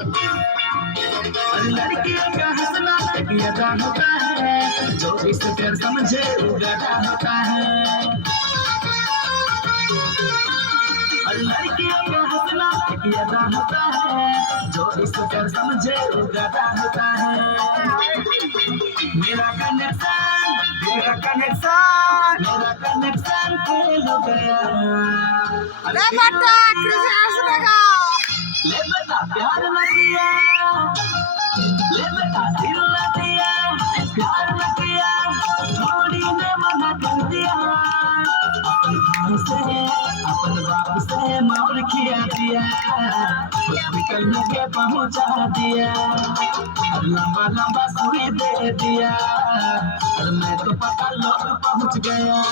और लड़कियों का हंसना एक अदा होता है, जो इसे प्यार समझे वो गधा होता है। और लड़कियों का हंसना एक अदा होता है, जो इसे प्यार समझे वो गधा होता है। मेरा कनेक्शन फेल हो गया। ले बता कृष्ण लगा ले बता प्यार न किया, ले बता दिल न दिया, प्यार न किया, थोड़ी ने मना कर दिया। अपन बाप से मार खिया दिया, हॉस्पिटल में के पहुंचा दिया, और लंबा लंबा सुई दे दिया, और मैं तो पता लोग पहुंच गया।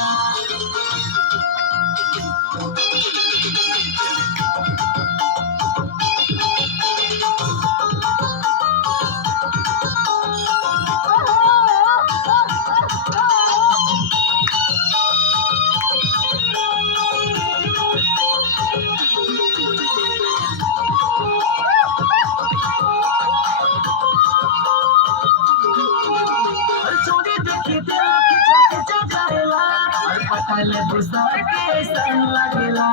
पहले बुसा के संग लगेला,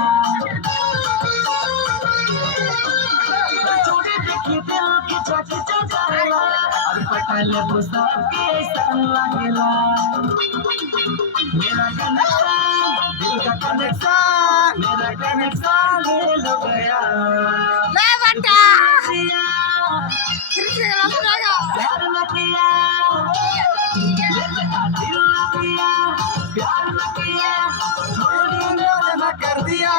चोरी देखी दिल की चाची चचाला, और पहले बुसा के संग लगेला। मेरा कनेक्शन दिल का कनेक्शन, मेरा कनेक्शन ले लो गया। ले बता कृष्ण लगा प्यार न किया, ले बता दिल न किया, प्यार न किया, थोड़ी ने मना कर दिया।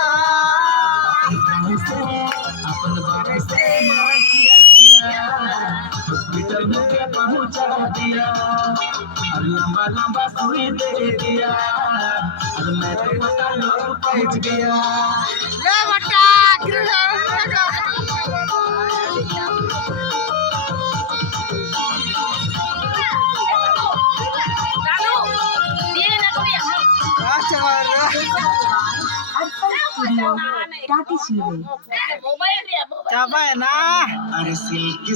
अपन बाप से मार किया दिया, हॉस्पिटल में के पहुंचा दिया, और लंबा लंबा सुई दे दिया, और मैं तो पता लोग पहुंच गया। ले बता कृष्ण लगा Coba ya, nah. अरे सिल्की